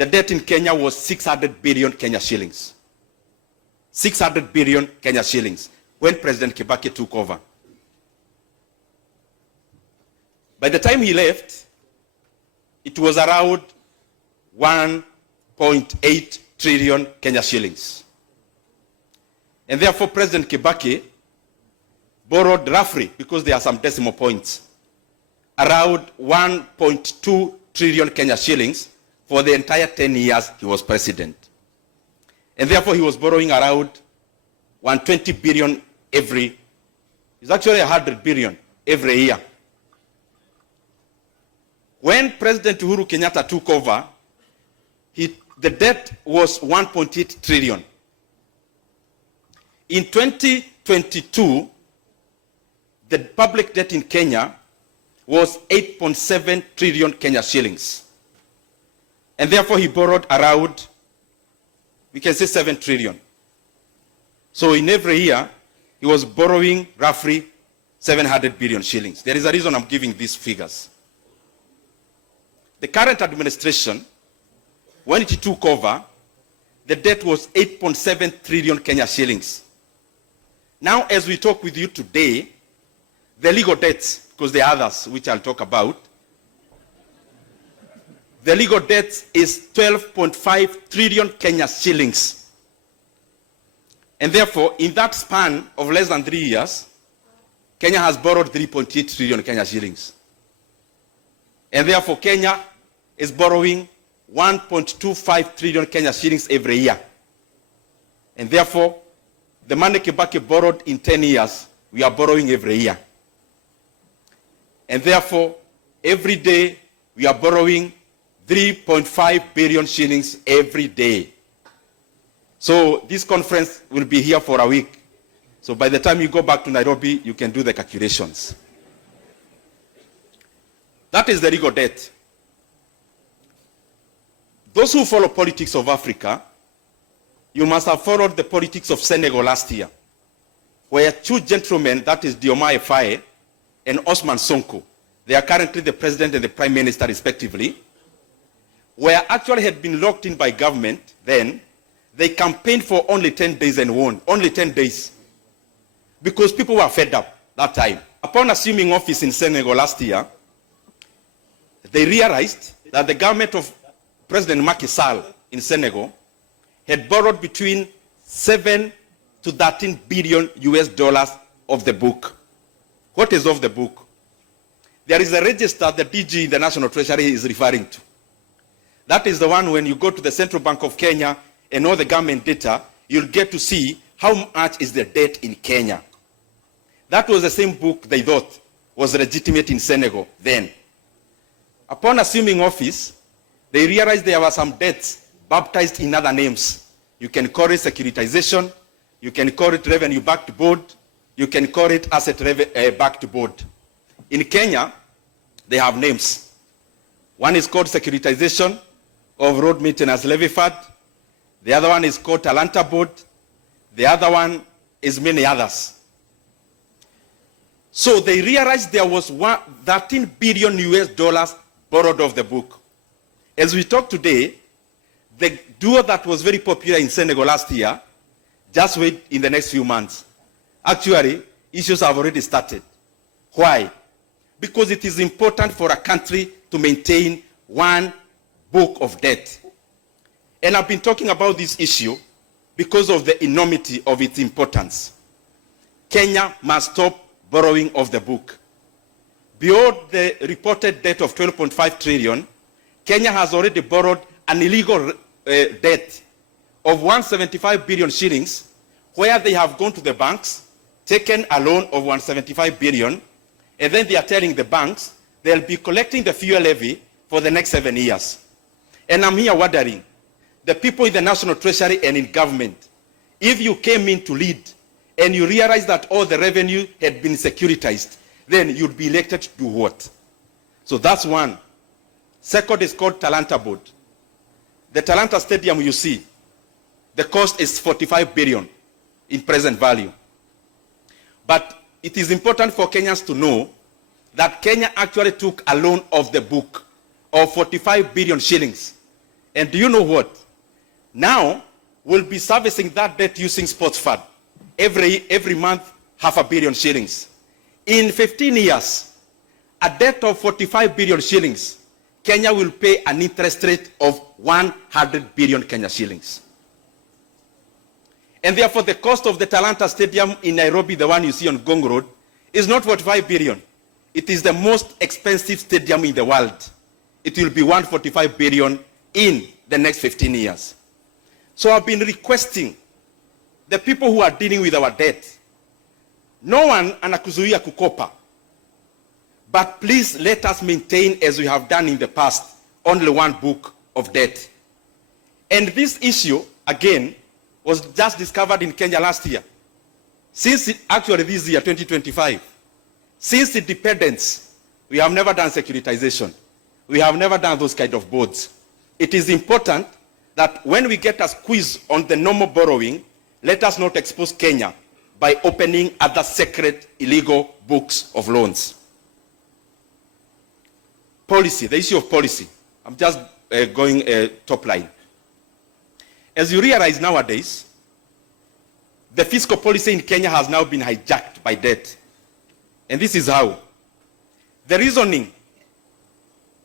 the debt in Kenya was 600 billion Kenya shillings. 600 billion Kenya shillings when President Kibaki took over. By the time he left, it was around 1.8 trillion Kenya shillings. And therefore, President Kibaki borrowed roughly, because there are some decimal points, around 1.2 trillion Kenya shillings for the entire 10 years he was president. And therefore, he was borrowing around 120 billion it's actually 100 billion every year. When President Uhuru Kenyatta took over, the debt was 1.8 trillion. In 2022, the public debt in Kenya was 8.7 trillion Kenya shillings. And therefore, he borrowed around, we can say 7 trillion. So in every year, he was borrowing roughly 700 billion shillings. There is a reason I'm giving these figures. The current administration, when it took over, the debt was 8.7 trillion Kenya shillings. Now, as we talk with you today, the legal debts, because there are others which I'll talk about, the legal debt is 12.5 trillion Kenya shillings. And therefore, in that span of less than 3 years, Kenya has borrowed 3.8 trillion Kenya shillings. And therefore, Kenya is borrowing 1.25 trillion Kenya shillings every year. And therefore, the money Kibaki borrowed in 10 years, we are borrowing every year. And therefore, every day, we are borrowing 3.5 billion shillings every day. So this conference will be here for a week. So by the time you go back to Nairobi, you can do the calculations. That is the legal debt. Those who follow politics of Africa, you must have followed the politics of Senegal last year, where two gentlemen, that is Diomaye Faye and Ousmane Sonko, they are currently the president and the prime minister respectively, were actually had been locked in by government then. They campaigned for only 10 days and won, only 10 days, because people were fed up that time. Upon assuming office in Senegal last year, they realized that the government of President Macky Sall in Senegal had borrowed between 7 to 13 billion US dollars of the book. What is of the book? There is a register the DG in the National Treasury is referring to. That is the one when you go to the Central Bank of Kenya and all the government data, you'll get to see how much is the debt in Kenya. That was the same book they thought was legitimate in Senegal then. Upon assuming office, they realized there were some debts baptized in other names. You can call it securitization, you can call it revenue-backed board, you can call it asset-backed board. In Kenya, they have names. One is called securitization of road maintenance levy fund. The other one is called Talanta board. The other one is many others. So they realized there was 13 billion US dollars borrowed off the book. As we talk today, the duo that was very popular in Senegal last year, just wait in the next few months. Actually, issues have already started. Why? Because it is important for a country to maintain one book of debt. And I've been talking about this issue because of the enormity of its importance. Kenya must stop borrowing off the book. Beyond the reported debt of 12.5 trillion, Kenya has already borrowed an illegal debt of 175 billion shillings, where they have gone to the banks, taken a loan of 175 billion, and then they are telling the banks they'll be collecting the fuel levy for the next 7 years. And I'm here wondering, the people in the National Treasury and in government, if you came in to lead and you realized that all the revenue had been securitized, then you'd be elected to do what? So that's one. Second is called Talanta board. The Talanta Stadium you see, the cost is 45 billion in present value. But it is important for Kenyans to know that Kenya actually took a loan of the book of 45 billion shillings. And do you know what? Now, we'll be servicing that debt using sports fund. Every month, 500 million shillings. In 15 years, a debt of 45 billion shillings, Kenya will pay an interest rate of 100 billion Kenya shillings. And therefore, the cost of the Talanta Stadium in Nairobi, the one you see on Gong Road, is not 45 billion. It is the most expensive stadium in the world. It will be 145 billion in the next 15 years. So I've been requesting the people who are dealing with our debt, no one anakuzuia kukopa, but please let us maintain, as we have done in the past, only one book of debt. And this issue, again, was just discovered in Kenya last year. Actually this year, 2025, since independence, we have never done securitization. We have never done those kind of boards. It is important that when we get a squeeze on the normal borrowing, let us not expose Kenya by opening other secret, illegal books of loans. Policy, the issue of policy. I'm just going top line. As you realize nowadays, the fiscal policy in Kenya has now been hijacked by debt. And this is how. The reasoning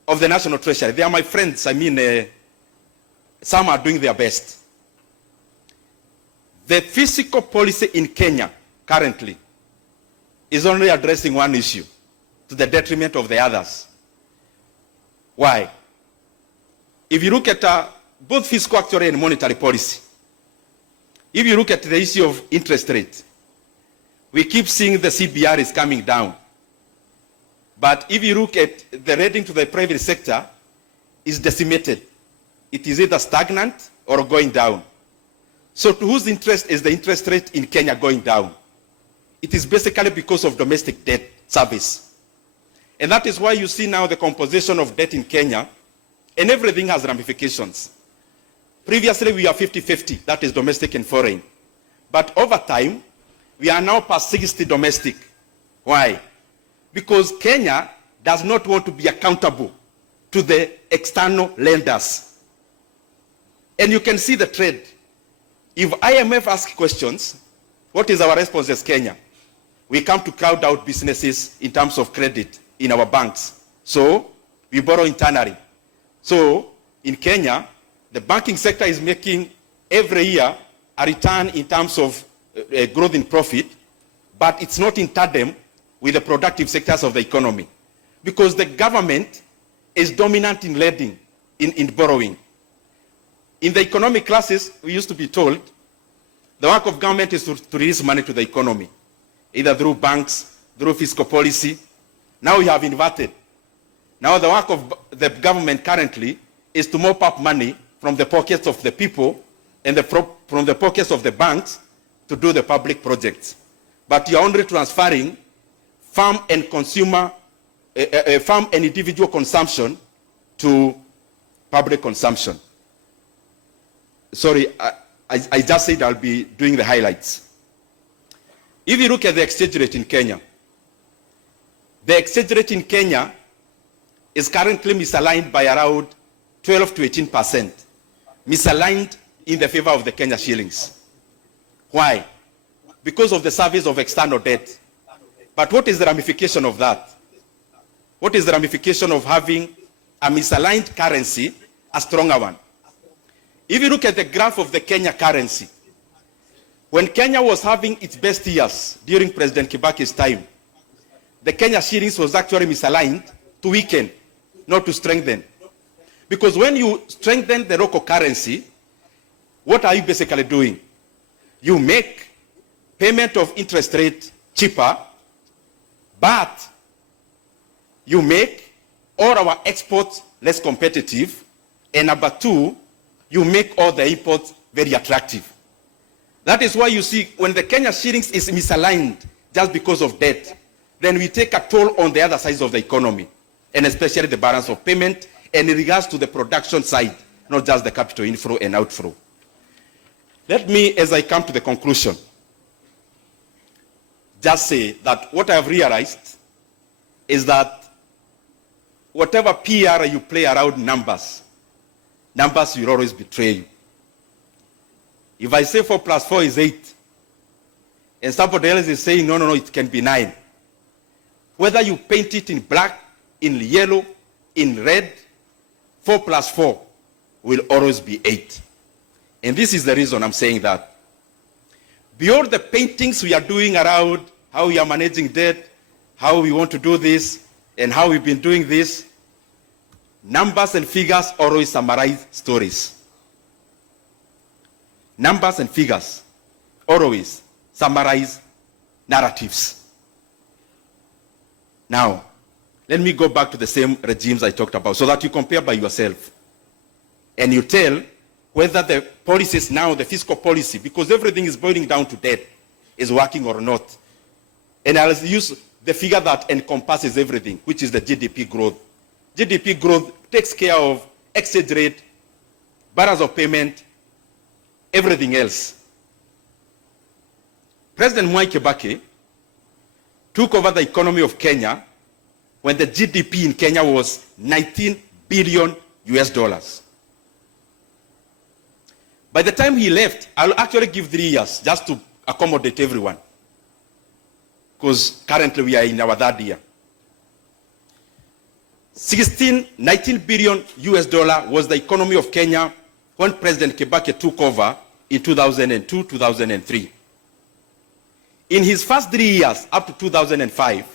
of the National Treasury, they are my friends, I mean, some are doing their best. The fiscal policy in Kenya currently is only addressing one issue to the detriment of the others. Why? If you look at both fiscal actuary and monetary policy, if you look at the issue of interest rate, we keep seeing the CBR is coming down. But if you look at the rating to the private sector, is decimated. It is either stagnant or going down. So to whose interest is the interest rate in Kenya going down? It is basically because of domestic debt service. And that is why you see now the composition of debt in Kenya, and everything has ramifications. Previously, we are 50-50, that is domestic and foreign. But over time, we are now past 60 domestic. Why? Because Kenya does not want to be accountable to the external lenders. And you can see the trend. If IMF asks questions, what is our response as Kenya? We come to crowd out businesses in terms of credit in our banks. So we borrow internally. So in Kenya, the banking sector is making every year a return in terms of growth in profit, but it's not in tandem with the productive sectors of the economy, because the government is dominant in lending, in borrowing. In the economic classes, we used to be told the work of government is to release money to the economy, either through banks, through fiscal policy. Now we have inverted. Now the work of the government currently is to mop up money from the pockets of the people and from the pockets of the banks to do the public projects. But you are only transferring farm and consumer, farm and individual consumption to public consumption. Sorry, I just said I'll be doing the highlights. If you look at the exchange rate in Kenya, the exchange rate in Kenya is currently misaligned by around 12 to 18%. Misaligned in the favor of the Kenya shillings. Why? Because of the service of external debt. But what is the ramification of that? What is the ramification of having a misaligned currency, a stronger one? If you look at the graph of the Kenya currency, when Kenya was having its best years during President Kibaki's time, the Kenya shillings was actually misaligned to weaken, not to strengthen. Because when you strengthen the local currency, what are you basically doing? You make payment of interest rate cheaper, but you make all our exports less competitive, and number two, you make all the imports very attractive. That is why you see when the Kenya shillings is misaligned just because of debt, then we take a toll on the other sides of the economy, and especially the balance of payment, and in regards to the production side, not just the capital inflow and outflow. Let me, as I come to the conclusion, just say that what I have realized is that whatever PR you play around numbers, numbers will always betray you. If I say 4 plus 4 is 8, and somebody else is saying, no, it can be 9. Whether you paint it in black, in yellow, in red, 4 plus 4 will always be 8. And this is the reason I'm saying that. Beyond the paintings we are doing around how we are managing debt, how we want to do this, and how we've been doing this, numbers and figures always summarize stories. Numbers and figures always summarize narratives. Now, let me go back to the same regimes I talked about so that you compare by yourself. And you tell whether the policies now, the fiscal policy, because everything is boiling down to debt, is working or not. And I'll use the figure that encompasses everything, which is the GDP growth. GDP growth takes care of exchange rate, barriers of payment, everything else. President Mwai Kibaki took over the economy of Kenya when the GDP in Kenya was 19 billion US dollars. By the time he left, I'll actually give 3 years just to accommodate everyone, because currently we are in our 3rd year. 19 billion US dollar was the economy of Kenya when President Kibaki took over in 2002, 2003. In his first 3 years, up to 2005,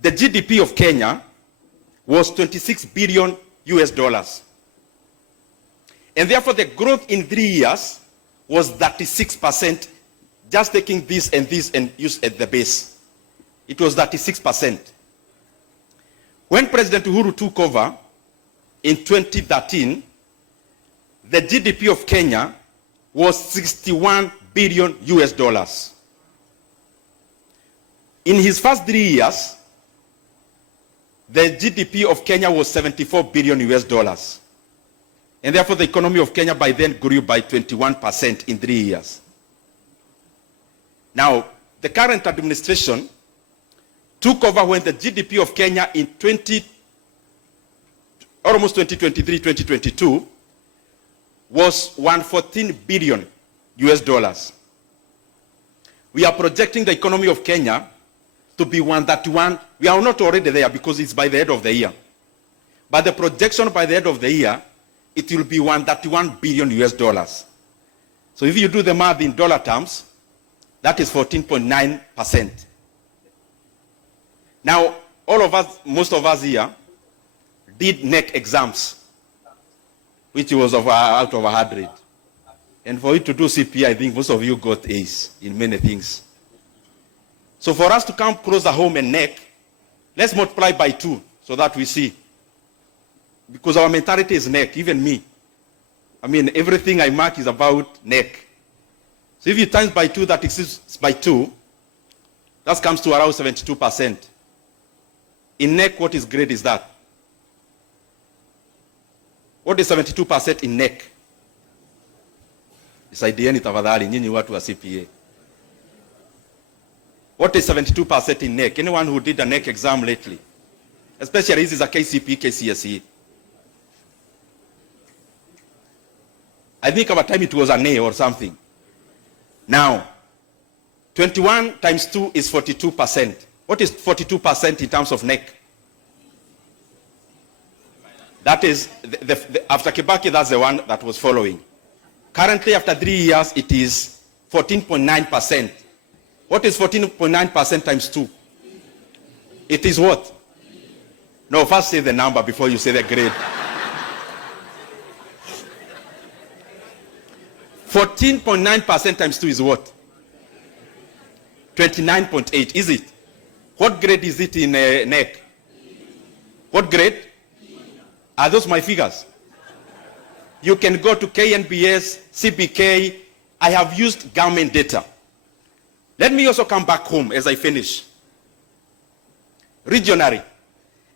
the GDP of Kenya was 26 billion US dollars. And therefore, the growth in 3 years was 36%, just taking this and use at the base. It was 36%. When President Uhuru took over in 2013, the GDP of Kenya was 61 billion US dollars. In his first 3 years, the GDP of Kenya was 74 billion US dollars. And therefore, the economy of Kenya by then grew by 21% in 3 years. Now, the current administration took over when the GDP of Kenya in almost 2023, 2022 was 114 billion US dollars. We are projecting the economy of Kenya to be 131. We are not already there because it's by the end of the year. But the projection by the end of the year, it will be 131 billion US dollars. So if you do the math in dollar terms, that is 14.9%. Now, all of us, most of us here, did NEC exams, which was out of 100. And for you to do CPA, I think most of you got A's in many things. So for us to come closer home and NEC, let's multiply by 2 so that we see. Because our mentality is NEC, even me. I mean, everything I mark is about NEC. So if you times by 2, that exists by 2, that comes to around 72%. In NEC, what is grade is that? What is 72% in NEC? Isaidieni tafadhali, nyinyi watu wa CPA. What is 72% in NEC? Anyone who did a NEC exam lately? Especially this is a KCP, KCSE. I think over time it was an A or something. Now, 21 times 2 is 42%. What is 42% in terms of NEC? That is, after Kibaki, that's the one that was following. Currently, after 3 years, it is 14.9%. What is 14.9% times 2? It is what? No, first say the number before you say the grade. 14.9% times 2 is what? 29.8, is it? What grade is it in NEC? What grade? Are those my figures? You can go to KNBS, CBK. I have used government data. Let me also come back home as I finish. Regionally.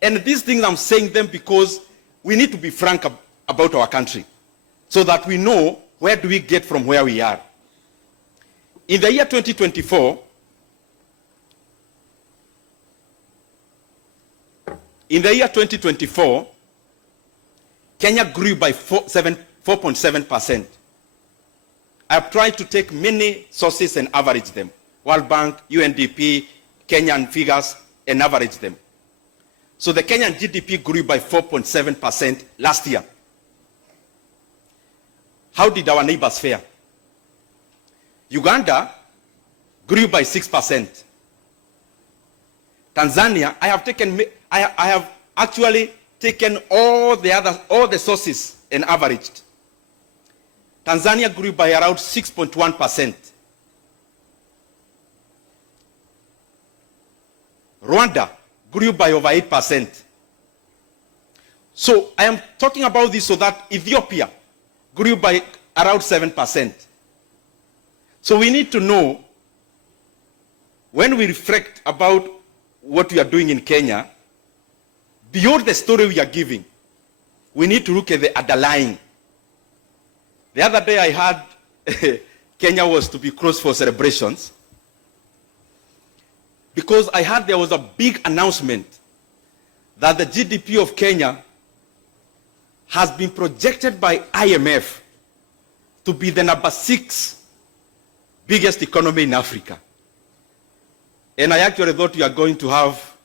And these things I'm saying them because we need to be frank about our country so that we know where do we get from where we are. In the year 2024, Kenya grew by 4.7%. I have tried to take many sources and average them. World Bank, UNDP, Kenyan figures, and average them. So the Kenyan GDP grew by 4.7% last year. How did our neighbors fare? Uganda grew by 6%. Tanzania, I have actually taken all the sources and averaged. Tanzania grew by around 6.1%. Rwanda grew by over 8%. So I am talking about this so that Ethiopia grew by around 7%. So we need to know, when we reflect about what we are doing in Kenya, beyond the story we are giving, we need to look at the underlying. The other day I heard Kenya was to be closed for celebrations because I heard there was a big announcement that the GDP of Kenya has been projected by IMF to be the number 6 biggest economy in Africa. And I actually thought we are going to have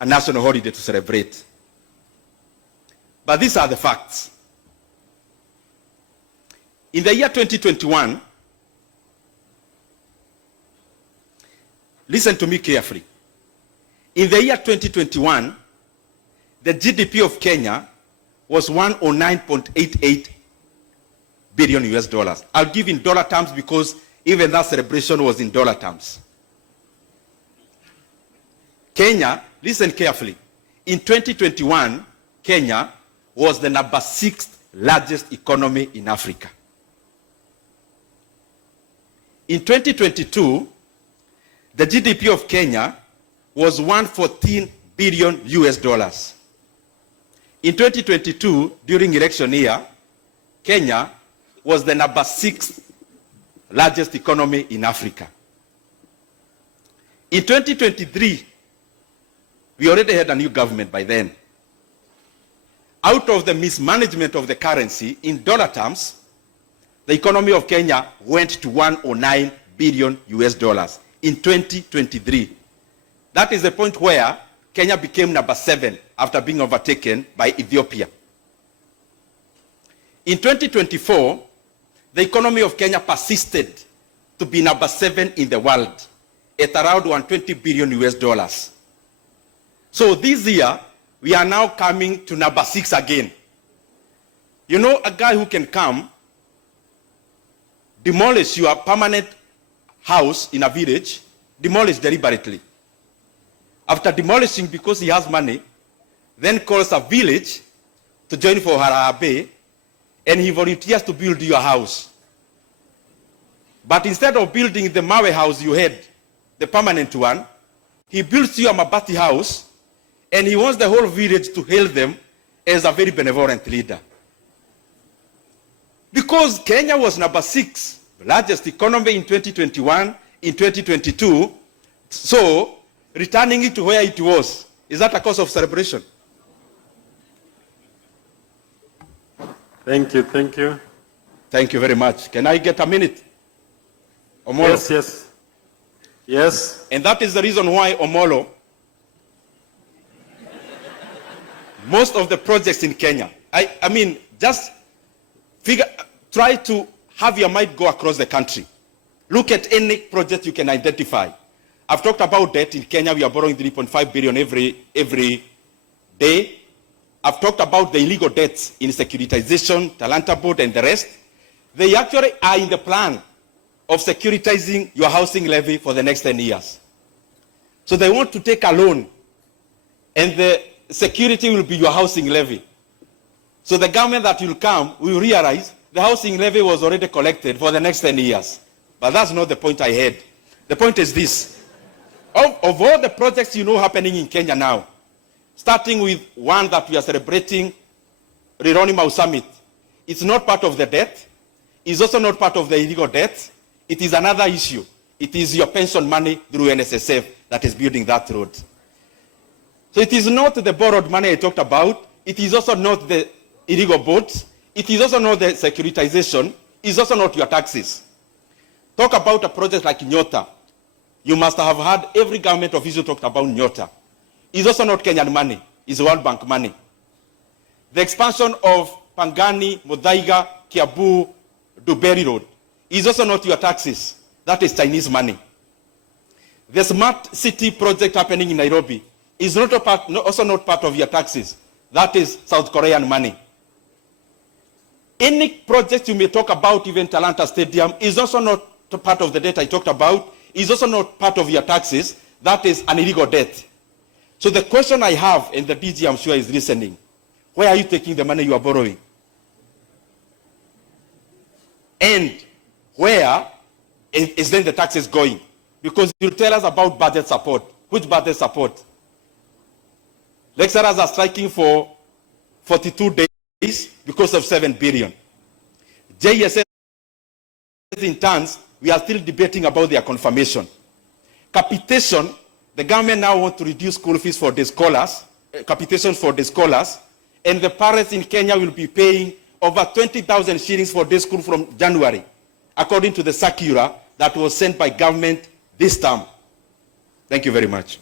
a national holiday to celebrate. But these are the facts. In the year 2021, listen to me carefully. In the year 2021, the GDP of Kenya was 109.88 billion US dollars. I'll give in dollar terms because even that celebration was in dollar terms. Kenya, listen carefully. In 2021, Kenya was the number 6th largest economy in Africa. In 2022, the GDP of Kenya was 114 billion US dollars. In 2022, during election year, Kenya was the number 6th largest economy in Africa. In 2023, we already had a new government by then. Out of the mismanagement of the currency, in dollar terms, the economy of Kenya went to 109 billion US dollars in 2023. That is the point where Kenya became number 7 after being overtaken by Ethiopia. In 2024, the economy of Kenya persisted to be number 7 in the world at around 120 billion US dollars. So this year, we are now coming to number 6 again. You know, a guy who can come, demolish your permanent house in a village, demolish deliberately. After demolishing because he has money, then calls a village to join for Harambee, and he volunteers to build your house. But instead of building the Mawe house you had, the permanent one, he builds you a Mabati house, and he wants the whole village to hail them as a very benevolent leader. Because Kenya was number 6, largest economy in 2021, in 2022, so returning it to where it was, is that a cause of celebration? Thank you, thank you. Thank you very much. Can I get a minute? Omolo? Yes, yes. Yes. And that is the reason why Omolo, most of the projects in Kenya, I mean, just try to have your mind go across the country. Look at any project you can identify. I've talked about debt in Kenya. We are borrowing 3.5 billion every day. I've talked about the illegal debts in securitization, Talanta Board, and the rest. They actually are in the plan of securitizing your housing levy for the next 10 years. So they want to take a loan, and the security will be your housing levy. So the government that will come will realize the housing levy was already collected for the next 10 years. But that's not the point I had. The point is this. Of all the projects you know happening in Kenya now, starting with one that we are celebrating, Rironi Mau Summit, it's not part of the debt. It's also not part of the illegal debt. It is another issue. It is your pension money through NSSF that is building that road. So it is not the borrowed money I talked about. It is also not the illegal boats. It is also not the securitization. It's also not your taxes. Talk about a project like Nyoro. You must have heard every government official talked about Nyoro. It's also not Kenyan money. It's World Bank money. The expansion of Pangani, Muthaiga, Kiambu, Duberi Road is also not your taxes. That is Chinese money. The smart city project happening in Nairobi is also not part of your taxes. That is South Korean money. Any project you may talk about, even Talanta Stadium, is also not part of the debt I talked about, is also not part of your taxes. That is an illegal debt. So the question I have, and the DG I'm sure is listening, where are you taking the money you are borrowing? And where is then the taxes going? Because you tell us about budget support. Which budget support? Lecturers are striking for 42 days because of 7 billion. JSS in turns, we are still debating about their confirmation. Capitation, the government now wants to reduce school fees for the scholars, capitation for the scholars, and the parents in Kenya will be paying over 20,000 shillings for day school from January, according to the circular that was sent by government this term. Thank you very much.